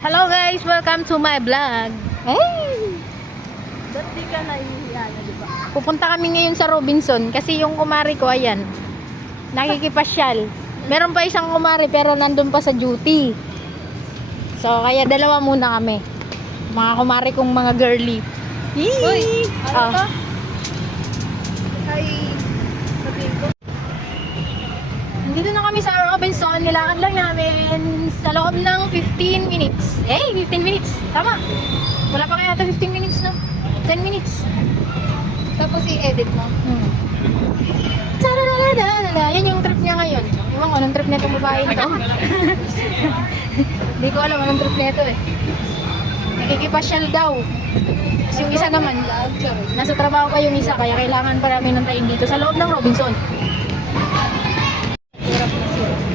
Hello guys, welcome to my vlog. Hey! Ba't di ka nahihiya na, di ba? Pupunta kami ngayon sa Robinson kasi yung kumari ko ayan, nakikipasyal. Meron pa isang kumari pero nandun pa sa duty. So kaya dalawa muna kami. Mga kumari kong mga girly. Uy! Ano Ah. to? Ay, sabihin ko. Nandito na kami sa Robinson. Nilakad lang namin sa loob ng 15 minutes. Hey, 15 minutes. Tama. Wala pa kaya ito 15 minutes, no? 10 minutes. Tapos i-edit mo. Tadadadadada. Yan yung trip niya ngayon. Ewan ko, anong trip niya itong babae ito? Hindi ko alam anong trip niya ito eh. Nakikipasyal daw. Kasi yung isa naman, nasa trabaho pa yung isa, kaya kailangan pa namin nantayin dito sa loob ng Robinson.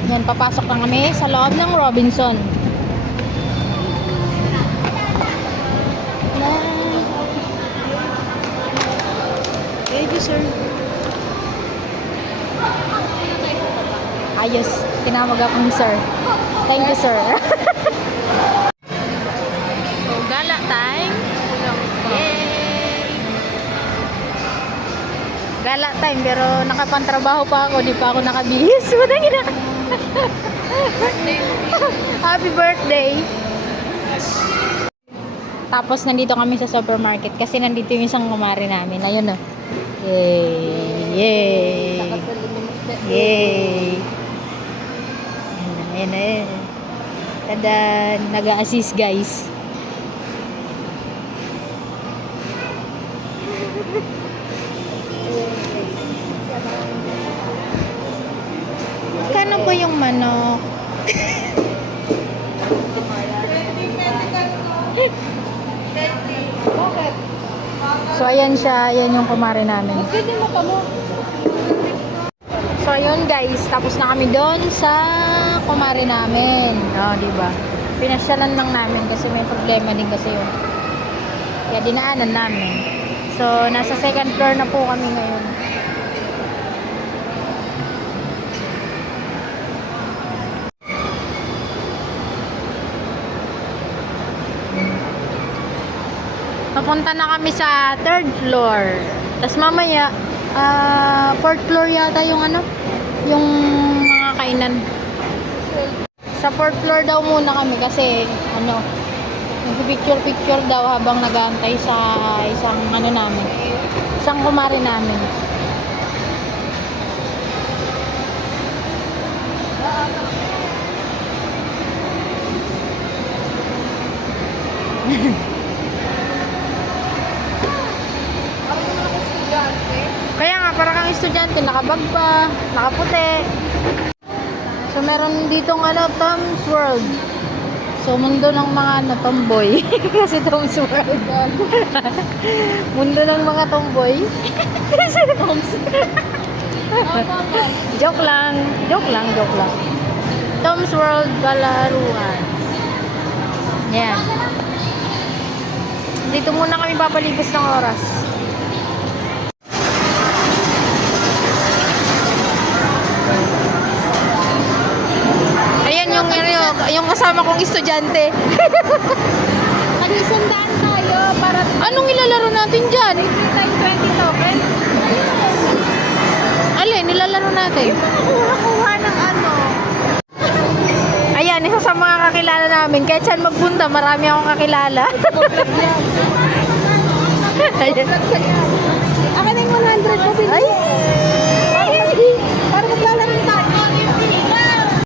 Yan, papasok na kami sa loob ng Robinson. Thank you, sir. Ayos, tinawag ako ni sir. Thank you, sir. So, gala time. Yay! Gala time, pero nakapantrabaho pa ako, di pa ako nakabihis. Matangin na. Happy birthday! Tapos nandito kami sa supermarket kasi nandito yung isang kumari namin. Ayun o. Yay! Yay! Yay! Ayan na. Tada! Nag-a-assist guys. Kano po yung manok? Bakit? So ayan siya, ayan yung kumari namin. Pwede mo pa mo. So ayun guys, tapos na kami doon sa kumari namin. Di ba? Pinasyalan lang namin kasi may problema din kasi yun. Kaya dinaanan namin. So nasa second floor na po kami ngayon. Papunta na kami sa third floor. Tapos mamaya, fourth floor yata yung ano, yung mga kainan. Sa fourth floor daw muna kami kasi ano, nagpipicture daw habang nag-aantay sa isang ano namin, isang kumari namin. Kaya nga, para kang estudyante, nakabag pa, nakaputi. So, meron ditong ano, Tom's World. So, mundo ng mga ano, tomboy. Kasi Tom's World. Mundo ng mga tomboy. Kasi Tom's Joke lang. Joke lang. Tom's World, Balaruan. Yan. Dito muna kami papalibos ng oras. Ayan yung kasama kong estudyante. Nag-isandaan tayo para Anong ilalaro natin dyan? tayo 20 token. Alin, nilalaro natin? Kuha ng ano. Ayan, isa sa mga kakilala namin. Kahit saan magpunta, marami akong kakilala. Ayan. Akin na yung 100 ko Ay! para maglalaro tayo.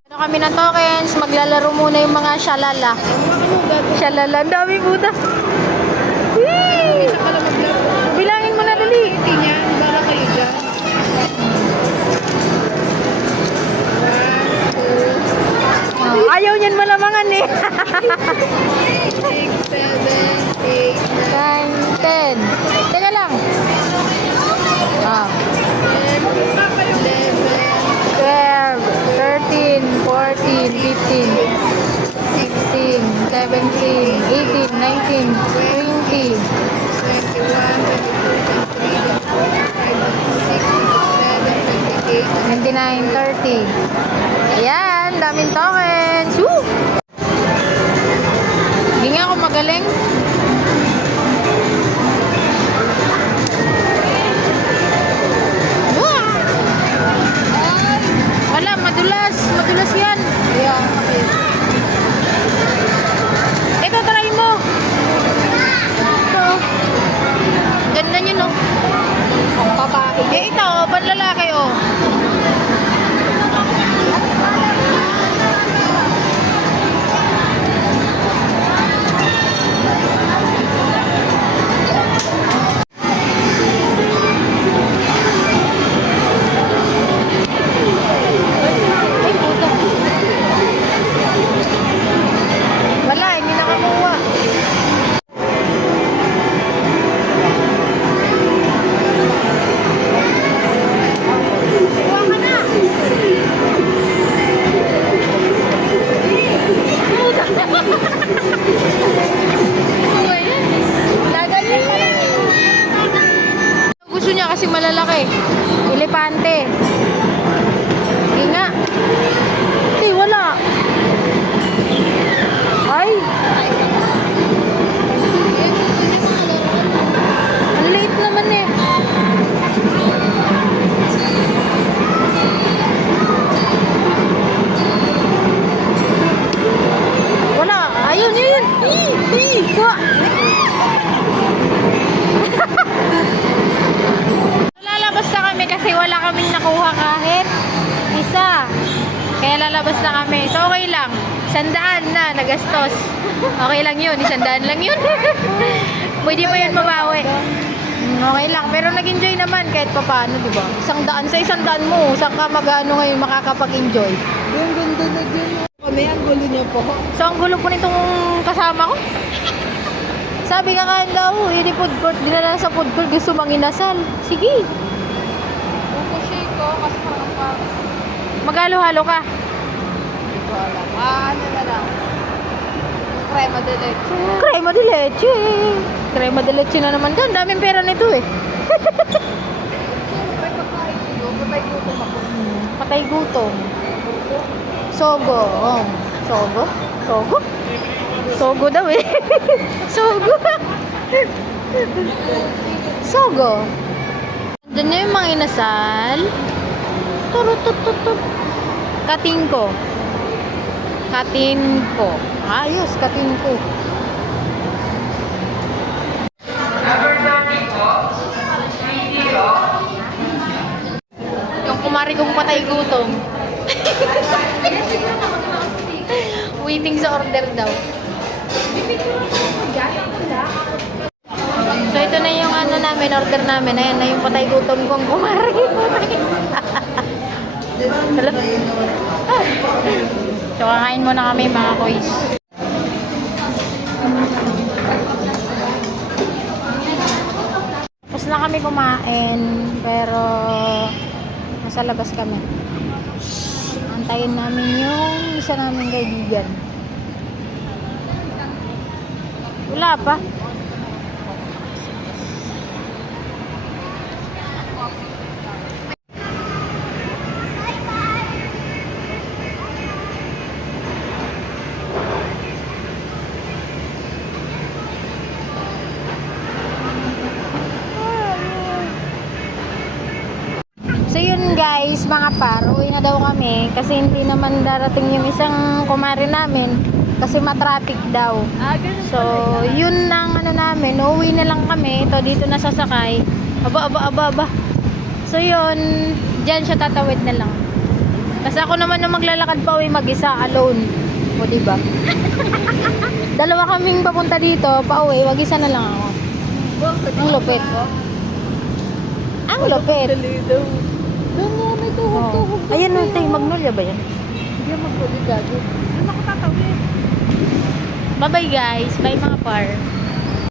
Ano kami ng tokens, maglalaro muna yung mga shalala. Shalala, ang dami puta. Isa pala maglaro. Bilangin mo na dali. Hindi niya, para kayo dyan. 1, 2, Oh, ayaw niyan malamangan eh. 6, 7, 8, 9, 10. Teka lang. Ah. 11, 12, 13, 14, 15, 16, 17, 18, 19, 20, 29, 30. Ayan, daming tokens. Woo! galing. Wah! Wala, madulas. Madulas yan. Kaya, okay. Ito, try mo. Ito. Ganda nyo, no? Ang babae. Eh, ito, panlalaki, oh. Ay, puto. Wala, hindi nakakuha. Kuha ka na. Laganyan ka lang. Gusto niya kasi malalaki. Elepante. Hindi nga. Hindi, wala. Ay. Ang liit naman eh. Wala. Ayun, yun. Kuha. Lalabas na kami kasi wala kaming nakuha kahit isa. Kaya lalabas na kami. So, okay lang. 100 na nagastos. Okay lang yun. 100 lang yun. Pwede pa yun mabawi. Okay lang. Pero nag-enjoy naman kahit pa paano, di ba? 100 sa 100 mo. Saan ka mag-ano ngayon makakapag-enjoy? Yung ganda na dyan. Kami, ang gulo niya po. So, ang gulo po nitong kasama ko. Sabi ka kain daw, hindi food court. Dinala sa food court, gusto manginasal. Sige. Pupushi ko kasi parang pa. Maghalo-halo ka. Hindi ko alam. Ano na lang. Crema de leche. Crema de leche. Crema de leche na naman doon. Daming pera nito eh. Siyempre, pagkain ko, patay ko tumakot. Patay gutom. Sogo. Oh. Sogo? Sogo? Sogo daw eh. Sogo. Sogo. Diyan na yung mga inasal. Turutututut. Katingko. Katinko. Ayos, katinko. Yung kumari kong patay gutom. Waiting sa order daw. So ito na yung ano namin, order namin. Ayan na yung patay gutom kong kumari. Hello? So kakain muna kami mga koys. Tapos na kami kumain, pero nasa labas kami. Antayin namin yung isa naming kaibigan. Wala pa. So yun guys, mga par, uwi na daw kami kasi hindi naman darating yung isang kumare namin kasi matraffic daw. Ganun So yun ang ano namin, uwi na lang kami. Ito dito na sasakay. Aba. So yun, dyan siya tatawid na lang. Kasi ako naman na maglalakad pa uwi mag-isa, alone. O diba? Dalawa kaming papunta dito, pa uwi, mag-isa na lang ako. Ang lupit. Ang lupit. Doon nga, may tuhog-tuhog. Oh. Ayan, tayo Magnolia ba yan? Hindi magpuli gago. Doon ako tatawid. Bye-bye guys. Bye mga par.